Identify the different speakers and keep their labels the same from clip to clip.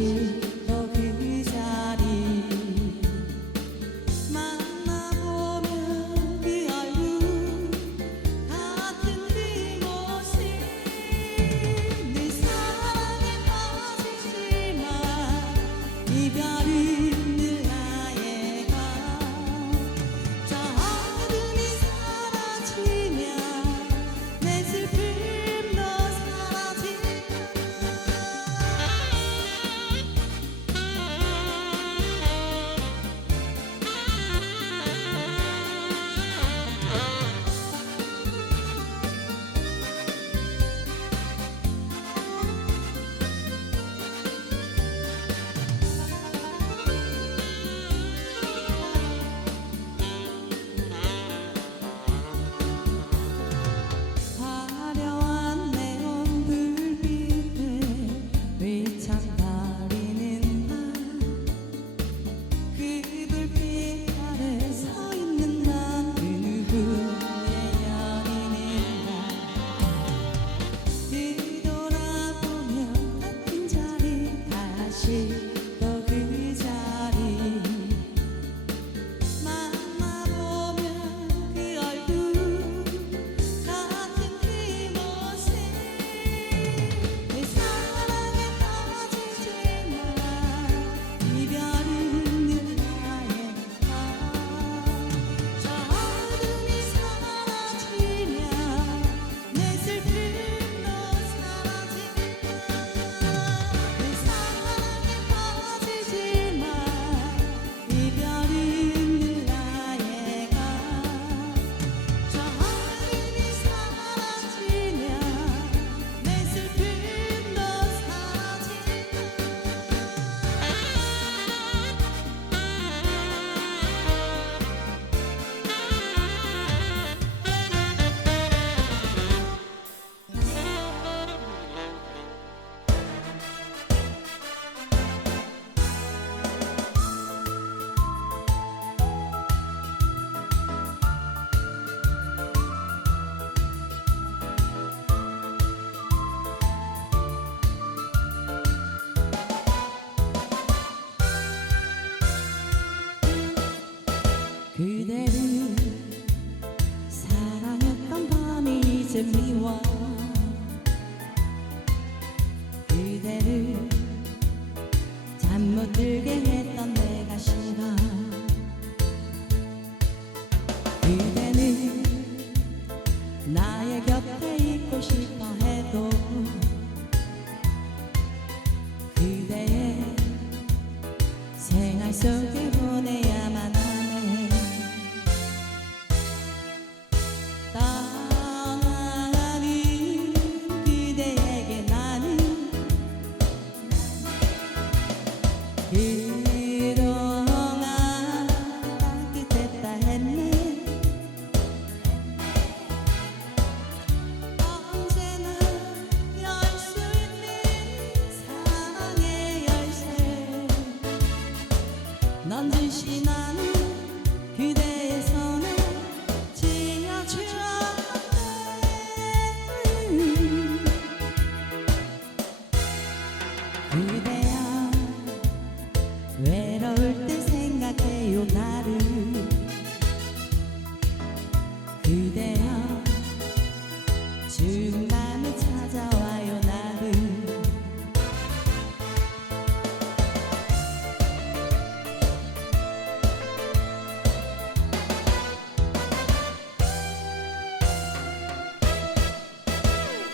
Speaker 1: 다시 또 그 자리 만나보면 그 얼굴 같은 그 모습 늘 사랑에 빠지지만 이별. 그대를 사랑했던 밤이 이제 미워. 그대를 잠 못 들게 했던 내가 싫어. 그대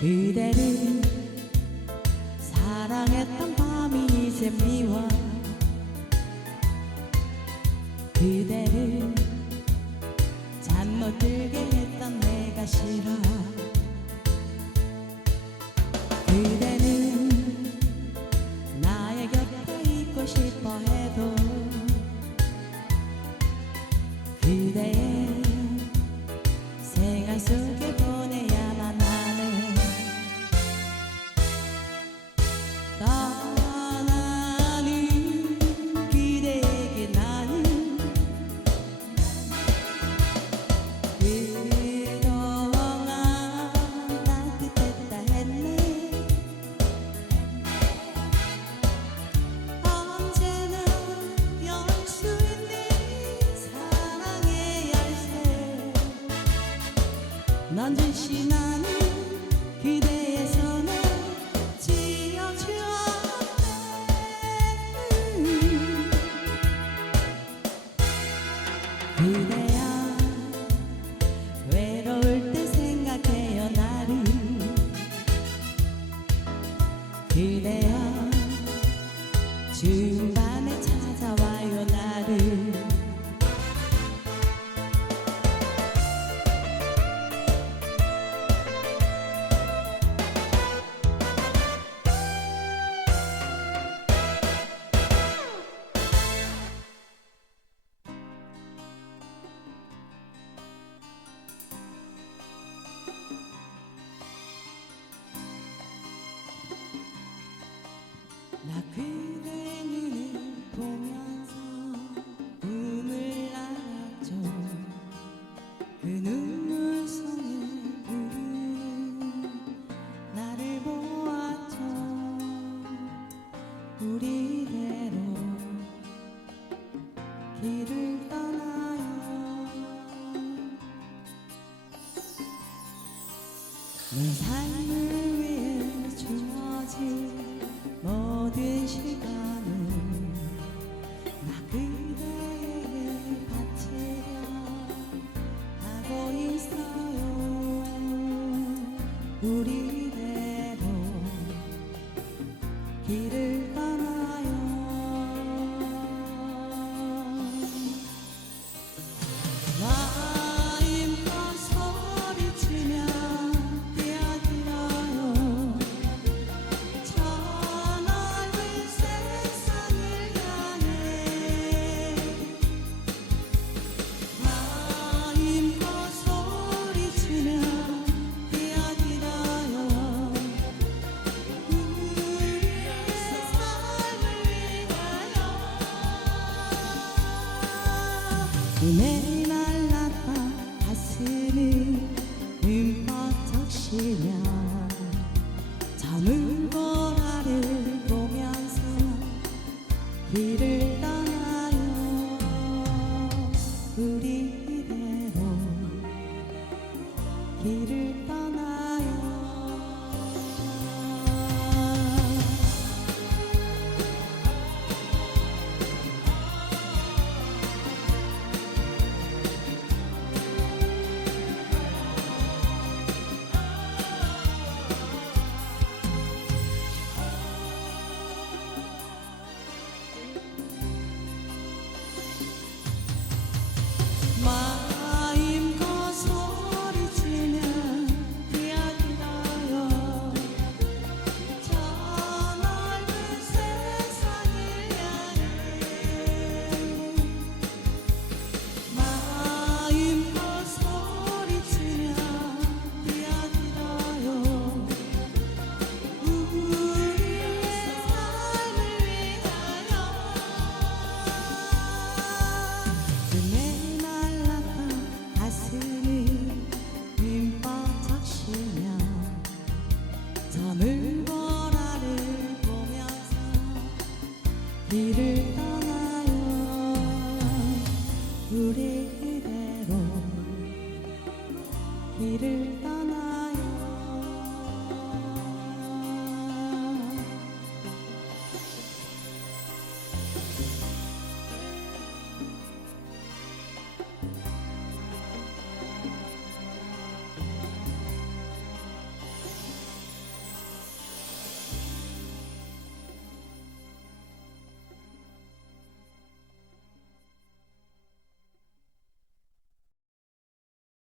Speaker 1: 그대를 사랑했던 밤이 이제 미워. 그대를 잠 못 들게 했던 내가 싫어. 넌지시 나는 그대의 손에 쥐어주었네 그대야 외로울 때 생각해요 나를. 그대야 주말 i nous. 잠은 거라를 보면서 길을 一缕。